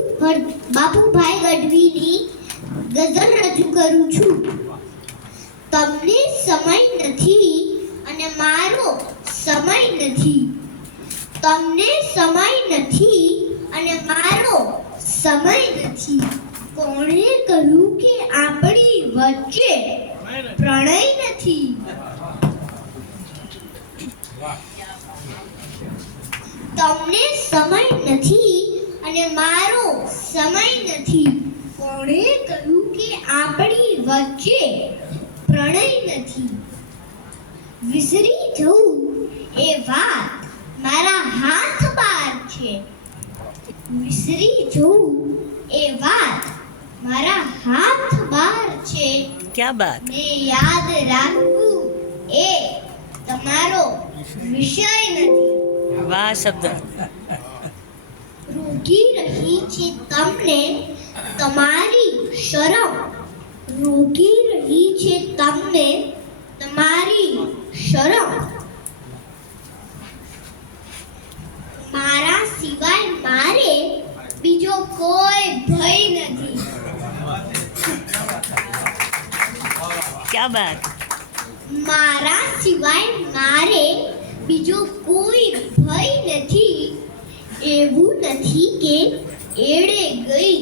હર- બાપુભાઈ ગઢવીની ગઝલ રજૂ કરું છું. તમને સમય નથી અને મારો સમય નથી. તમને સમય નથી અને મારો સમય નથી. કોણે કહ્યું કે આપણી વચ્ચે પ્રણય નથી? તમને સમય નથી અને મારો સમય નથી. કોણે કહ્યું કે આપણી વચ્ચે પ્રણય નથી? વિસરી જવું એ વાત મારા હાથ બહાર છે. વિસરી જવું એ વાત મારા હાથ બહાર છે. ક્યાં બાત? ને યાદ રાખવું એ તમારો વિષય નથી. વાહ શબ્દ. રોગી રહી છે તમને તમારી શરમ રોગી રહી છે તમને તમારી શરમ. મારા સિવાય મારે બીજો કોઈ ભય નથી. મારા સિવાય મારે બીજો કોઈ ભય નથી. એવું નથી કે એડે ગઈ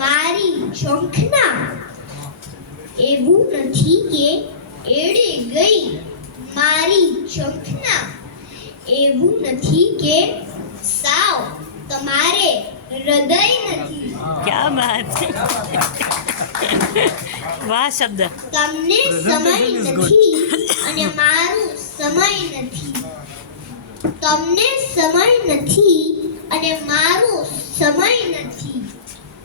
મારી ઝંખના એવું નથી કે એડે ગઈ મારી ઝંખના એવું નથી કે સાવ તમારે હૃદય નથી. ક્યા વાત વાહ શબ્દ. તમને સમય નથી અને મારું સમય નથી. તમને સમય નથી અને મારો સમય નથી.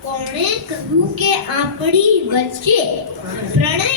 કોણે કહ્યું કે આપણી વચ્ચે પ્રણય